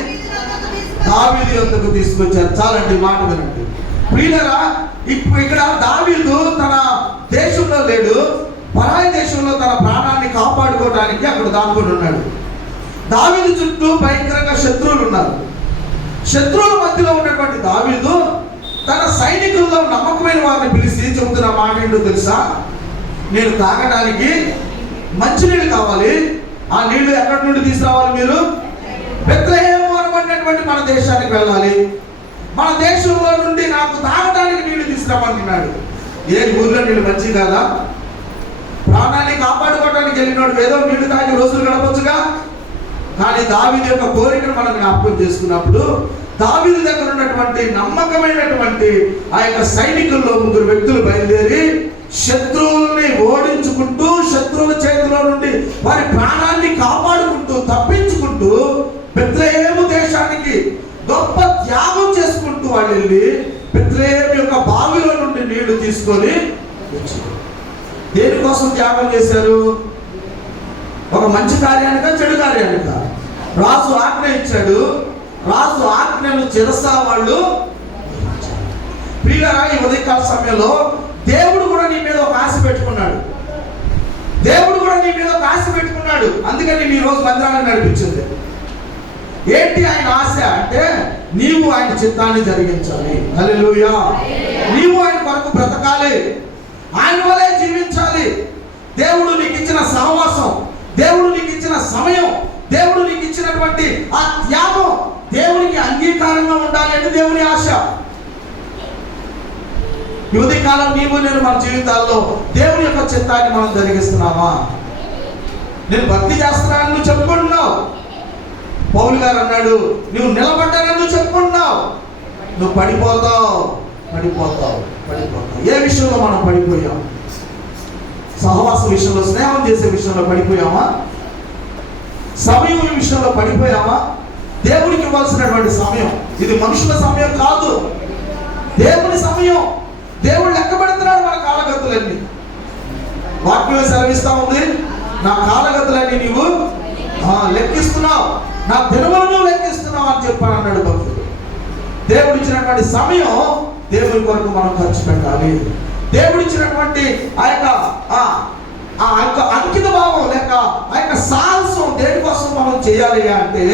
దావీదు యొద్దకు తీసుకొచ్చారు. చాలండి, మాట వినండి. ప్రియులారా, ఇక్కడ దావీదు తన దేశంలో లేడు, పరాయి దేశంలో తన ప్రాణాన్ని కాపాడుకోవడానికి అక్కడ దాక్కుని ఉన్నాడు. దావీదు చుట్టూ భయంకరంగా శత్రువులు ఉన్నారు. శత్రువుల మధ్యలో ఉన్నటువంటి దావీదు తన సైనికుల్లో నమ్మకమైన వారిని పిలిచి చెబుతున్న మాట ఏంటో తెలుసా? నేను తాగడానికి మంచినీళ్ళు కావాలి. ఆ నీళ్లు ఎక్కడి నుండి తీసుకురావాలి? మీరు బెత్లెహేము అనబడినటువంటి మన దేశానికి వెళ్ళాలి. మన దేశంలో నుండి నాకు తాగడానికి నీళ్లు తీసుకురామంటున్నాడు. ఊర్లో నీళ్ళు మంచి కాదా? ప్రాణాన్ని కాపాడుకోవడానికి వెళ్ళినాడు ఏదో నీళ్లు తాగి రోజులు గడపచ్చుగా. కానీ దావీదు యొక్క కోరికను మనం జ్ఞాపకం చేసుకున్నప్పుడు దావీదు దగ్గర ఉన్నటువంటి నమ్మకమైనటువంటి ఆ యొక్క సైనికుల్లో 3 వ్యక్తులు బయలుదేరి శత్రువుల్ని ఓడించుకుంటూ, శత్రువుల చేతిలో నుండి వారి ప్రాణాన్ని కాపాడుకుంటూ, తప్పించుకుంటూ బెత్లెహేము దేశానికి గొప్ప త్యాగం చేసుకుంటూ వాళ్ళు వెళ్ళి బెత్లెహేము యొక్క బావిలో నుండి నీళ్లు తీసుకొని వచ్చారు. దేనికోసం త్యాగం చేశారు? ఒక మంచి కార్యానిక, చెడు కార్యానిక? రాజు ఆజ్ఞ ఇచ్చాడు. రాజు ఆజ్ఞను చిరసా వాళ్ళు. ప్రియులారా, ఈ ఉదయకాల సమయంలో దేవుడు కూడా నీ మీద ఒక ఆశ పెట్టుకున్నాడు. అందుకని నీ రోజు మందిరాన్ని నడిపించింది. ఏంటి ఆయన ఆశ అంటే నీవు ఆయన చిత్తాన్ని జరిగించాలి. హల్లెలూయా. నీవు ఆయన కొరకు బ్రతకాలి. ఆయన వలే జీవించాలి. దేవుడు నీకు ఇచ్చిన సహవాసం, దేవుడు నీకు ఇచ్చిన సమయం, దేవుడు నీకు ఇచ్చినటువంటి ఆ త్యాగం దేవునికి అంగీకారంగా ఉండాలి అని దేవుని ఆశ. యువతి కాలం నీవు నేను మన జీవితాల్లో దేవుని యొక్క చిత్తాన్ని మనం జరిగిస్తున్నామా? నేను భక్తి చేస్తున్నాను నువ్వు చెప్పుకుంటున్నావు. పౌలు గారు అన్నాడు, నువ్వు నిలబడ్డానని నువ్వు చెప్పుకుంటున్నావు, నువ్వు పడిపోతావు. ఏ విషయంలో మనం పడిపోయాం? సహవాస విషయంలో, స్నేహం చేసే విషయంలో పడిపోయామా? సమయం విషయంలో పడిపోయామా? దేవునికి ఇవ్వాల్సినటువంటి సమయం ఇది మనుషుల సమయం కాదు, దేవుని సమయం. దేవుడు లెక్క పెడుతున్నాడు మన కాలగతులన్నీ. వాక్యం సెలవిస్తా ఉంది, నా కాలగతులన్నీ నీవు లెక్కిస్తున్నావు, నా దినములను లెక్కిస్తున్నావు అని చెప్పాను అన్నాడు భక్తుడు. దేవుడు ఇచ్చినటువంటి సమయం దేవుని కొరకు మనం ఖర్చు పెట్టాలి. దేవుడు ఇచ్చినటువంటి ఆ యొక్క అంకిత భావం లేక ఆ యొక్క సాహసం దేనికోసం మనం చేయాలి అంటే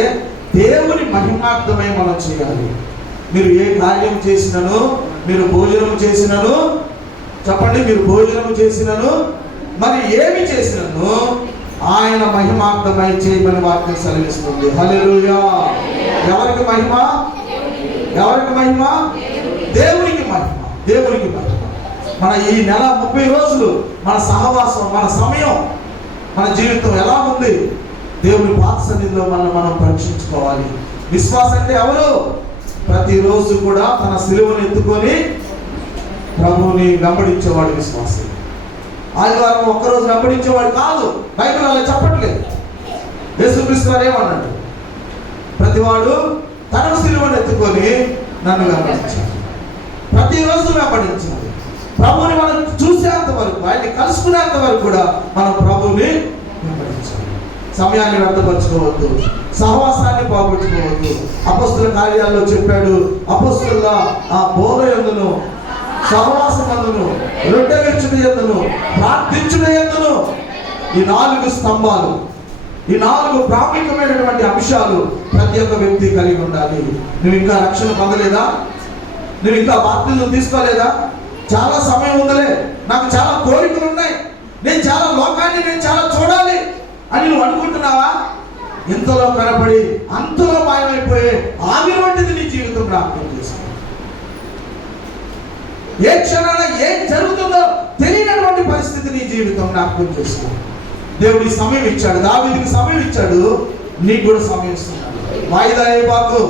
దేవుని మహిమార్థమై మనం చేయాలి. మీరు ఏ కార్యం చేసినను, మీరు భోజనం చేసినను, చెప్పండి, మీరు భోజనం చేసినను మరి ఏమి చేసినను ఆయన మహిమార్థమై చేయమని వాక్యం సెలవిస్తుంది. హల్లెలూయా. ఎవరికి మహిమ? ఎవరికి మహిమ? దేవునికి మహిమ. దేవునికి మహిమ. మన ఈ నెల 30 రోజులు మన సహవాసం, మన సమయం, మన జీవితం ఎలా ఉంది? దేవుని పాద సన్నిధిలో మనం పరీక్షించుకోవాలి. విశ్వాసం అంటే ఎవరు? ప్రతిరోజు కూడా తన సిలువను ఎత్తుకొని ప్రభువుని వెంబడించేవాడు విశ్వాసం. ఆదివారం ఒక్కరోజు వెంబడించేవాడు కాదు. బైబిల్ అలా చెప్పట్లేదు. యేసుక్రీస్తు వారు ఏమన్నాడు? ప్రతివాడు తన సిలువను ఎత్తుకొని నన్ను వెంబడించాలి. ప్రతిరోజు వెంబడించాలి. ప్రభువుని మనం చూసేంత వరకు, ఆయన్ని కలుసుకునేంత వరకు కూడా మనం ప్రభువుని వెంబడించాలి. సమయాన్ని వ్యర్థపరచుకోవద్దు, సహవాసాన్ని పోగొట్టుకోవద్దు. అపొస్తలుల కార్యాల్లో చెప్పాడు, అపొస్తలుల ఆ బోధ యందును, సహవాసమందును, రొట్టె విరుచుట యందును, ప్రార్థించుట యందును, ఈ 4 స్తంభాలు, ఈ 4 ప్రాముఖ్యమైనటువంటి అంశాలు ప్రతి ఒక్క వ్యక్తి కలిగి ఉండాలి. నువ్వు ఇంకా రక్షణ పొందలేదా? నువ్వు ఇంకా బాప్తిజం తీసుకోలేదా? చాలా సమయం ఉందిలే, నాకు చాలా కోరికలు ఉన్నాయి, నేను చాలా లోకాన్ని నేను చాలా చూడాలి అని నువ్వు అనుకుంటున్నావా? ఇంతలో కనపడి అంతలో మాయమైపోయే ఆవిరి వంటిది నీ జీవితం జ్ఞాపకం చేసుకో. ఏ క్షణాన ఏం జరుగుతుందో తెలియనటువంటి పరిస్థితి నీ జీవితం జ్ఞాపకం చేసుకో. దేవుడికి సమయం ఇచ్చాడు, దావీదుకి సమయం ఇచ్చాడు, నీకు కూడా సమయం ఇస్తున్నాడు. వాయిదా వేయబాకు,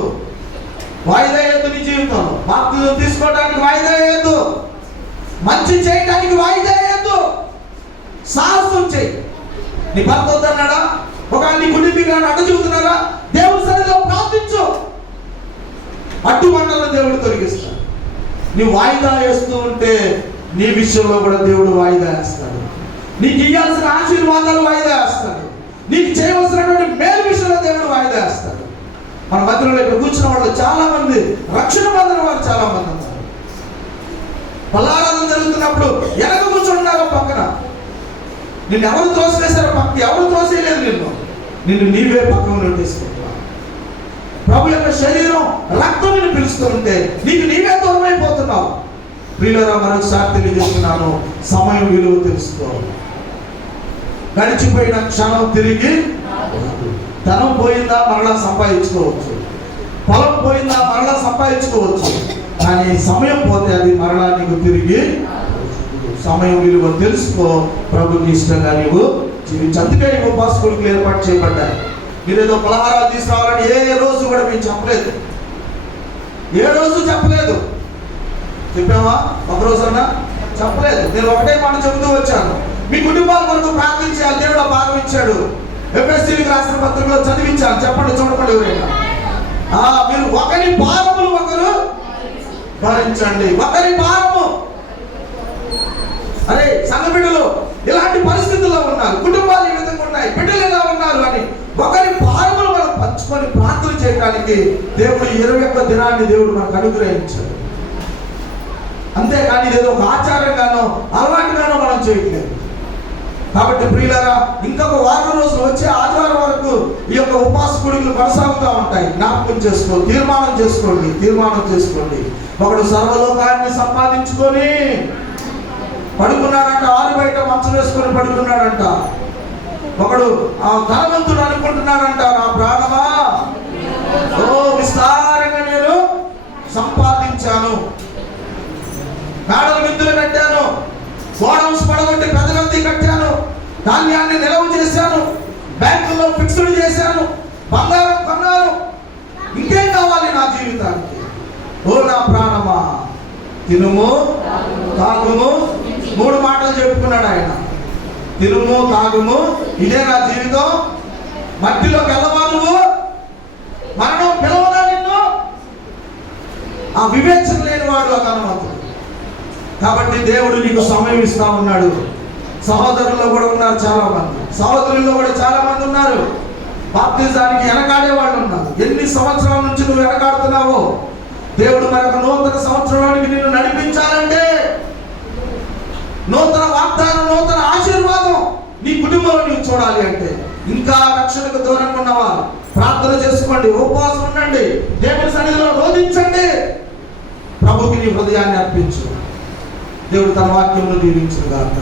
వాయిదా వేయద్దు నీ జీవితంలో. బాప్తిజం తీసుకోవడానికి వాయిదా వేయద్దు, మంచి చేయడానికి వాయిదా వేయద్దు, సాహసం చేయి. నీ భర్త వద్దన్నాడా? ఒక నీ కుటుంబీకులను అడ్డు చూపుతున్నారా? దేవుడి సన్నిధిలో ప్రార్థించు, అడ్డుబండలను దేవుడు తొలగిస్తాడు. నీ వాయిదా వేస్తూ ఉంటే నీ విషయంలో కూడా దేవుడు వాయిదా వేస్తాడు. నీకు ఇవ్వాల్సిన ఆశీర్వాదాలు వాయిదా వేస్తాడు. నీకు చేయవలసినటువంటి మేలు విషయంలో దేవుడు వాయిదా వేస్తాడు. మన మధ్యలో ఇక్కడ కూర్చున్న వాళ్ళు చాలా మంది రక్షణ పొందిన వారు చాలా మంది ఉన్నారు. బలారాధన జరుగుతున్నప్పుడు వెనక కూర్చుంటున్నారు పక్కన. నిన్ను ఎవరు తోసివేశారో పక్కన ఎవరు తోసేయలేదు, నిన్ను నీవే పక్కన తీసుకుంటున్నావు. ప్రభు యొక్క శరీరం రక్తం నిన్ను పిలుస్తుంటే నీకు నీవే దూరం అయిపోతున్నావు. ప్రియులారా, మరొకసారి తెలియజేస్తున్నాను, సమయం విలువ తెలుసుకో. గడిచిపోయిన క్షణం తిరిగి, ధనం పోయిందా మరలా సంపాదించుకోవచ్చు, పొలం పోయిందా మరలా సంపాదించుకోవచ్చు, కానీ సమయం పోతే అది మరలా నీకు తిరిగి. సమయం విలువ తెలుసుకో, ప్రభుకి ఇష్టంగా నీవు జీవించు. అందుకే ఈ ఉపాసకులకు ఏర్పాటు చేయబడ్డాయి. మీరేదో పలహారాలు తీసుకురావాలని ఏ రోజు కూడా మేము చెప్పలేదు, ఏ రోజు చెప్పలేదు. చెప్పామా? ఒక రోజన్నా చెప్పలేదు. నేను ఒకటే మాట చెబుతూ వచ్చాను, మీ కుటుంబాల వరకు ప్రార్థించాలి. దేవుడు ఆ భాగం ఇచ్చాడు. ఎఫ్ఎస్సీలకు రాసిన పత్రికలో చదివించాను. చెప్పండి, చూడకండి ఎవరైనా. మీరు ఒకరి భారములు ఒకరు భరించండి. ఒకరి భారము. అరే సంఘ బిడ్డలు ఇలాంటి పరిస్థితుల్లో ఉన్నారు, కుటుంబాలు ఈ విధంగా ఉన్నాయి, బిడ్డలు ఎలా ఉన్నారు అని ఒకరి భారములు మనం పంచుకొని ప్రార్థన చేయడానికి దేవుడు 21 దినాన్ని దేవుడు మనకు అనుగ్రహించాడు. అంతేకాని ఇదేదో ఒక ఆచారంగానో అలవాటుగానో మనం చేయట్లేదు. కాబట్టి ప్రియులారా, ఇంకొక వారం రోజులు వచ్చే ఆదివారం వరకు ఈ యొక్క ఉపాస కూడికలు కొనసాగుతూ ఉంటాయి. జ్ఞాపకం చేసుకోండి, తీర్మానం చేసుకోండి. ఒకడు సర్వలోకాన్ని సంపాదించుకొని పడుకున్నాడంట, ఆరు బయట మంచం వేసుకొని పడుకున్నాడంట. ఒకడు ఆ ధనవంతుడు అనుకుంటున్నాడంట, నా ప్రాణమా ఓ విస్తారంగా నేను సంపాదించాను, మేడలు మిద్దులు కట్టాను, గోడౌన్స్ పడగొట్టి పెద్దగంతి కట్టాను, ధాన్యాన్ని నిల్వ చేశాను, బ్యాంకుల్లో ఫిక్స్డ్ చేశాను, బంగారం కొన్నాను, ఇంకేం కావాలి నా జీవితానికి? ఓ నా ప్రాణమా తినుము తాగుము, 3 మాటలు చెప్పుకున్నాడు ఆయన. తినుము తాగుము, ఇదే నా జీవితం, మట్టిలోకి వెళ్ళవా నువ్వు, మరణం పిలవదా నిన్ను? ఆ వివేచన లేనివాడు ఆ ధనవంతుడు. కాబట్టి దేవుడు నీకు సమయం ఇస్తా ఉన్నాడు. సహోదరుల్లో కూడా ఉన్నారు చాలా మంది, సహోదరుల్లో కూడా చాలా మంది ఉన్నారు బాప్తిజానికి వెనకాడే వాళ్ళు ఉన్నారు. ఎన్ని సంవత్సరాల నుంచి నువ్వు వెనకాడుతున్నావో, దేవుడు మరొక నూతన సంవత్సరానికి నిన్ను నడిపించాలంటే, నూతన వాగ్దానం, నూతన ఆశీర్వాదం నీ కుటుంబంలో నీవు చూడాలి అంటే, ఇంకా రక్షణకు దూరంగా ఉన్నవారు ప్రార్థన చేసుకోండి, ఉపవాసం ఉండండి, దేవుని సన్నిధిలో రోధించండి, ప్రభుకి నీ హృదయాన్ని అర్పించు. దేవుడు తన వాక్యంలో దీవించుగాక.